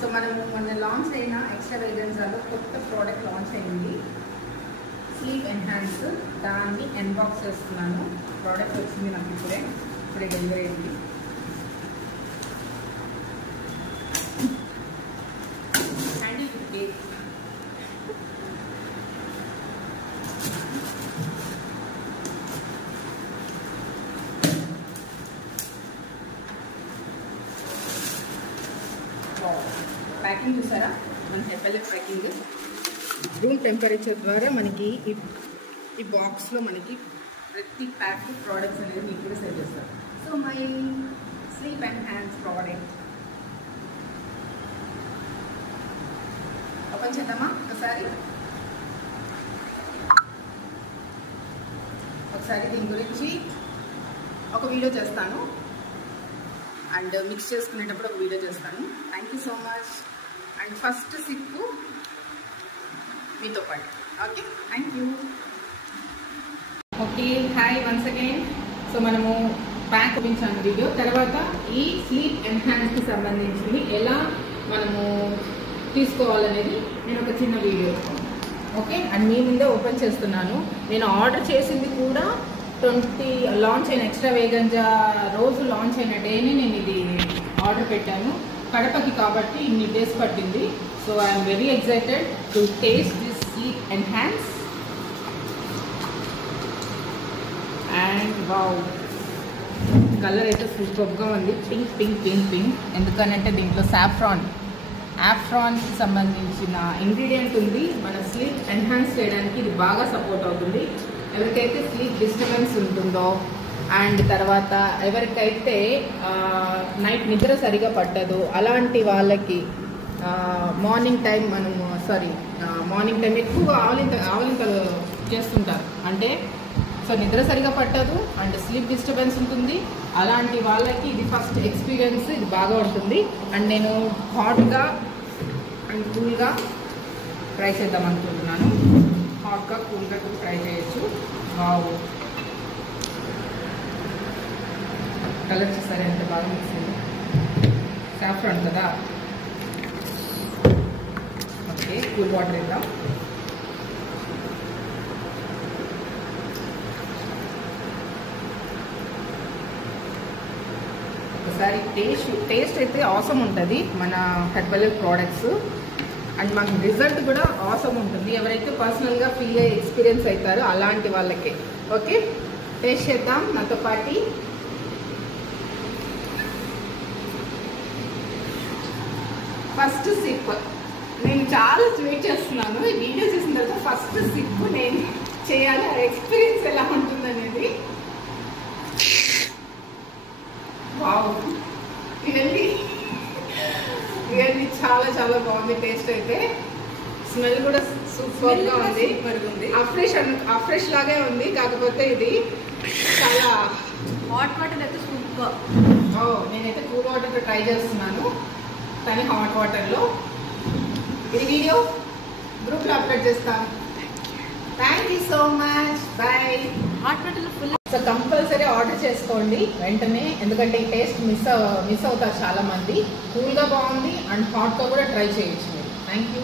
So మనము మొన్న launch అయిన ఎక్స్ట్రా వేగన్స్లో కొత్త ప్రోడక్ట్ లాంచ్ అయింది, స్లీప్ ఎన్హాన్స్. దాన్ని అన్బాక్స్ చేస్తున్నాను. ప్రోడక్ట్ వచ్చింది నాకు ఇప్పుడే డెలివరీ అయింది. Handle cake. ప్యాకింగ్ చూసారా, మన హెర్బల్ ప్యాకింగ్. రూమ్ టెంపరేచర్ ద్వారా మనకి ఈ బాక్స్లో మనకి ప్రతి ప్యాక్ ప్రోడక్ట్స్ అనేది మీకు కూడా సెల్ చేస్తారు. So my sleep enhance product open చేద్దామా ఒకసారి దీని గురించి ఒక వీడియో చేస్తాను అండ్ మిక్స్ చేసుకునేటప్పుడు ఒక వీడియో చేస్తాను. Thank you so much. And first SIP మీతో పాటు. Okay, thank you. Okay, hi once again. So మనము ప్యాక్ చూపించాను వీడియో. తర్వాత ఈ స్లీప్ ఎన్హాన్స్కి సంబంధించింది ఎలా మనము తీసుకోవాలనేది నేను ఒక చిన్న వీడియో. ఓకే, అండ్ మీ ముందే ఓపెన్ చేస్తున్నాను. నేను ఆర్డర్ చేసింది కూడా 20 లాంచ్ అయిన ఎక్స్ట్రా వేగంజా రోజు లాంచ్ అయిన డేనే నేను ఇది ఆర్డర్ పెట్టాను. కడపకి కాబట్టి ఇన్ని డేస్ పట్టింది. So I'm very excited to taste this sleep enhance. And wow, colour అయితే సూపర్గా ఉంది. Pink pink pink pink. ఎందుకనంటే దీంట్లో ఆఫ్రాన్కి సంబంధించిన ఇంగ్రీడియంట్ ఉంది. మన స్లీప్ ఎన్హాన్స్ చేయడానికి ఇది బాగా సపోర్ట్ అవుతుంది. ఎవరికైతే స్లీప్ డిస్టర్బెన్స్ ఉంటుందో అండ్ తర్వాత ఎవరికైతే నైట్ నిద్ర సరిగా పట్టదు అలాంటి వాళ్ళకి మార్నింగ్ టైం మార్నింగ్ టైం ఎక్కువ ఆవలింతలు చేస్తుంటారు. అంటే సో నిద్ర సరిగా పట్టదు అండ్ స్లీప్ డిస్టర్బెన్స్ ఉంటుంది. అలాంటి వాళ్ళకి ఇది ఫస్ట్ ఎక్స్పీరియన్స్ ఇది బాగా ఉంటుంది. అండ్ నేను హాట్గా అండ్ కూల్గా ట్రై చేద్దాం అనుకుంటున్నాను. హాట్గా కూల్గా ట్రై చేయొచ్చు. వావ్, కలర్ చూసారా ఎంత బాగా మిక్స్ అయింది. సాఫ్రాన్ కదా. ఓకే, కూల్ వాటర్ ఇద్దాం. ఒకసారి టేస్ట్ అయితే ఆసమ్ ఉంటుంది మన హెర్బల్ ప్రోడక్ట్స్. అండ్ మనకు రిజల్ట్ కూడా ఆసమ్ ఉంటుంది. ఎవరైతే పర్సనల్గా ఫీల్ అయ్యి ఎక్స్పీరియన్స్ అవుతారో అలాంటి వాళ్ళకే. ఓకే, టేస్ట్ చేద్దాం నాతో పాటు. ఫస్ట్ సిప్ నేను చాలా వెయిట్ చేస్తున్నాను. ఈ వీడియో చేసిన తర్వాత ఫస్ట్ సిప్ నేను చేయాలి. ఎక్స్పీరియన్స్ ఎలా ఉంటుందనేది. వావ్, ఇవన్నీ చాలా చాలా బాగుంది. టేస్ట్ అయితే స్మెల్ కూడా సూపర్గా ఉంది. అఫ్రెష్ లాగే ఉంది. కాకపోతే ఇది చాలా హాట్ వాటర్ అయితే సూపర్. నేనైతే కూల్ వాటర్తో ట్రై చేస్తున్నాను కానీ హాట్ వాటర్లో. ఇది వీడియో గ్రూప్లో అప్లోడ్ చేస్తాను. Thank you so much. Bye. Hot వాటర్లో ఫుల్. సో కంపల్సరీ ఆర్డర్ చేసుకోండి వెంటనే, ఎందుకంటే ఈ టేస్ట్ మిస్ అవుతారు చాలామంది. కూల్గా బాగుంది అండ్ హాట్గా కూడా ట్రై చేయొచ్చు మీరు. Thank you.